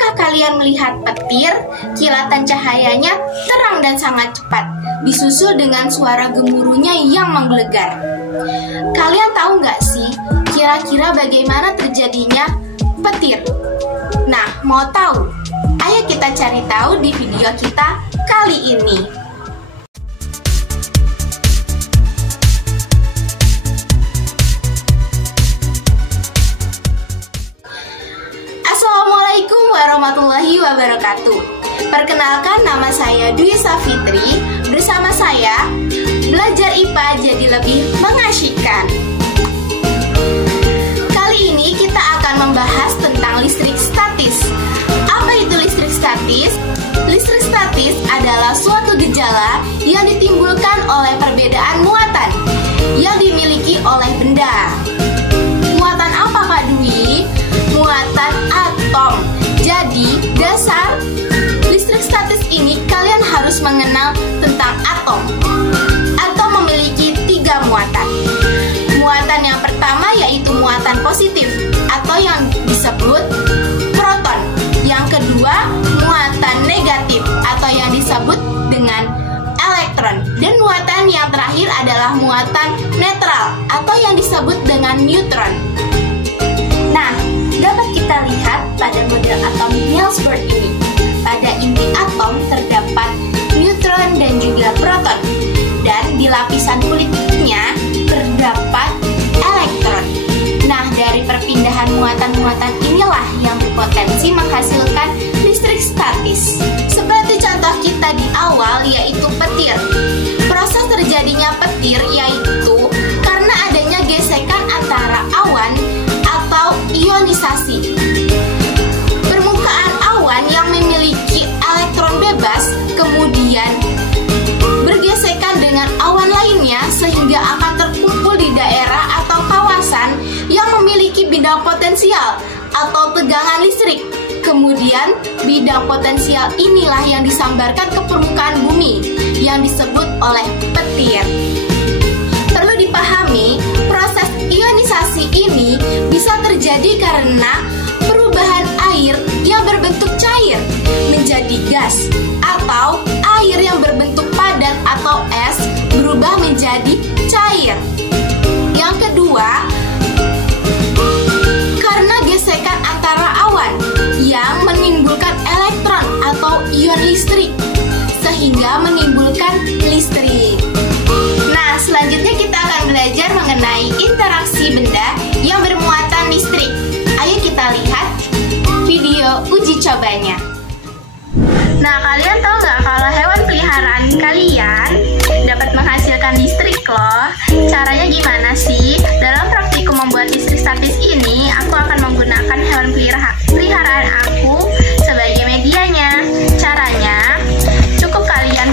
Pernahkah kalian melihat petir? Kilatan cahayanya terang dan sangat cepat, disusul dengan suara gemuruhnya yang menggelegar. Kalian tahu nggak sih, kira-kira bagaimana terjadinya petir? Nah, mau tahu? Ayo kita cari tahu di video kita kali ini. Assalamualaikum warahmatullahi wabarakatuh. Perkenalkan, nama saya Dwi Safitri. Bersama saya, belajar IPA jadi lebih mengasyikkan. Kali ini kita akan membahas tentang listrik statis. Apa itu listrik statis? Listrik statis adalah suatu gejala yang ditimbulkan oleh perbedaan muatan yang dimiliki oleh benda. Muatan apa, Kak Dwi? Muatan atom. Jadi, dasar listrik statis ini kalian harus mengenal tentang atom. Atom memiliki 3 muatan. Muatan yang pertama yaitu muatan positif atau yang disebut proton. Yang kedua, muatan negatif atau yang disebut dengan elektron. Dan muatan yang terakhir adalah muatan netral atau yang disebut dengan neutron. Nah, dapat kita lihat pada model atom Niels Bohr ini. Pada inti atom terdapat neutron dan juga proton. Dan di lapisan kulitnya terdapat elektron. Nah, dari perpindahan muatan-muatan inilah yang berpotensi menghasilkan listrik statis. Seperti contoh kita di awal, yaitu petir. Proses terjadinya petir yaitu karena adanya gesekan antara awan atau ionisasi. Permukaan awan yang memiliki elektron bebas kemudian bergesekan dengan awan lainnya sehingga akan terkumpul di daerah atau kawasan yang memiliki bidang potensial atau tegangan listrik. Kemudian bidang potensial inilah yang disambarkan ke permukaan bumi yang disebut oleh petir. Perlu dipahami, proses ionisasi ini bisa terjadi karena perubahan air yang berbentuk cair menjadi gas atau air yang berbentuk padat atau es berubah menjadi cair. Yang kedua, karena gesekan antara awan yang menimbulkan elektron atau ion listrik sehingga menimbulkan listrik. Nah, selanjutnya kita akan belajar mengenai interaksi benda yang bermuatan listrik. Ayo kita lihat video uji cobanya. Nah, kalian tahu nggak kalau hewan peliharaan kalian dapat menghasilkan listrik loh? Caranya gimana sih? Dalam praktikum membuat listrik statis ini, aku akan menggunakan hewan peliharaan aku sebagai medianya. Caranya, cukup kalian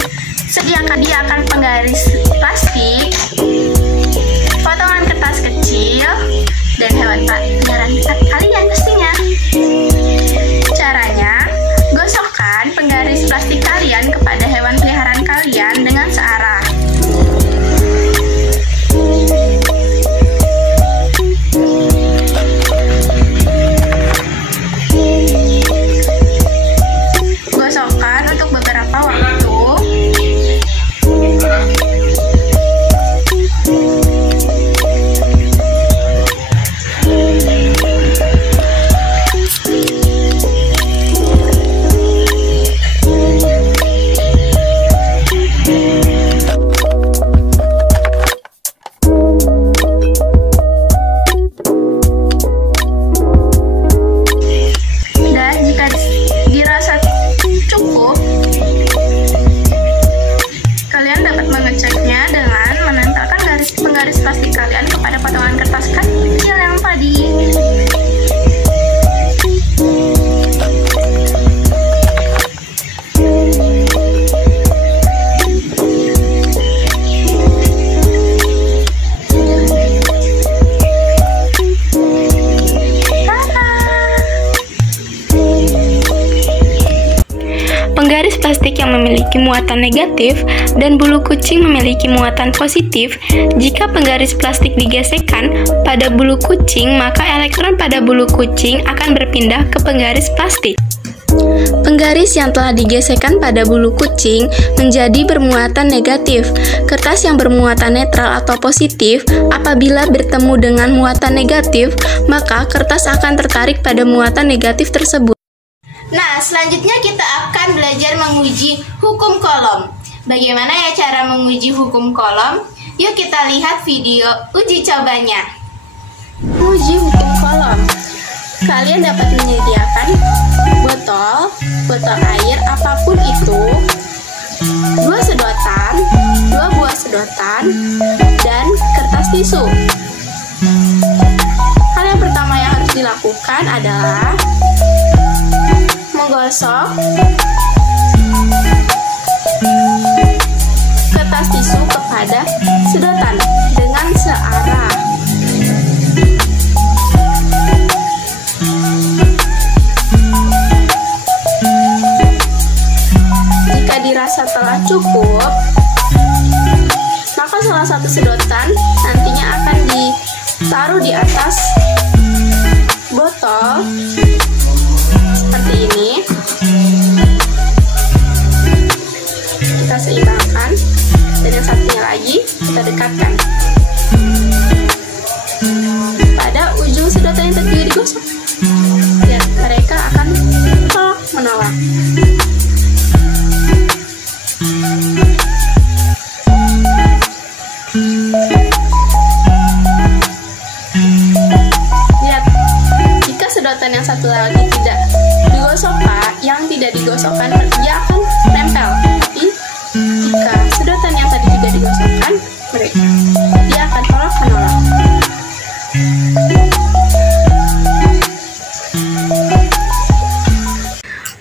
sediakan penggaris plastik, potongan kertas kecil, dan hewan peliharaan kalian pastinya. Caranya, gosokkan penggaris plastik kalian kepada hewan peliharaan kalian dengan searah. Gosokkan untuk beberapa waktu. Penggaris plastik yang memiliki muatan negatif dan bulu kucing memiliki muatan positif. Jika penggaris plastik digesekkan pada bulu kucing, maka elektron pada bulu kucing akan berpindah ke penggaris plastik. Penggaris yang telah digesekkan pada bulu kucing menjadi bermuatan negatif. Kertas yang bermuatan netral atau positif, apabila bertemu dengan muatan negatif, maka kertas akan tertarik pada muatan negatif tersebut. Nah, selanjutnya kita akan belajar menguji hukum kolom. Bagaimana ya cara menguji hukum kolom? Yuk kita lihat video uji cobanya. Uji hukum kolom. Kalian dapat menyediakan botol air apapun itu, 2 buah sedotan, dan kertas tisu. Hal yang pertama yang harus dilakukan adalah menggosok kertas tisu kepada sedotan dengan searah. Jika dirasa telah cukup, maka salah satu sedotan nantinya akan ditaruh di atas botol seperti ini. Kita seimbangkan, dan yang satunya lagi kita dekatkan pada ujung sedotan yang tadi digosok. Dan mereka akan menolak. Lihat, jika sedotan yang satu lagi tidak digosokkan, yang tidak digosokkan dia akan nempel. Tapi jika sedotan yang tadi juga digosokkan, dia akan menolak.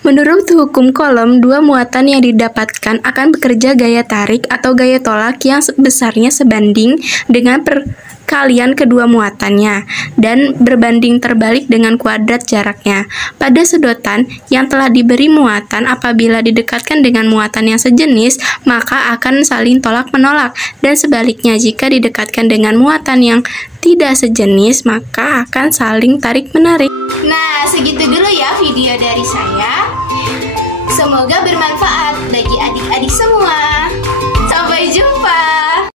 Menurut hukum kolom, 2 muatan yang didapatkan akan bekerja gaya tarik atau gaya tolak yang besarnya sebanding dengan perkalian kedua muatannya dan berbanding terbalik dengan kuadrat jaraknya. Pada sedotan yang telah diberi muatan, apabila didekatkan dengan muatan yang sejenis, maka akan saling tolak-menolak, dan sebaliknya jika didekatkan dengan muatan yang tidak sejenis, maka akan saling tarik-menarik. Nah, segitu dulu ya video dari saya. Semoga bermanfaat bagi adik-adik semua. Sampai jumpa.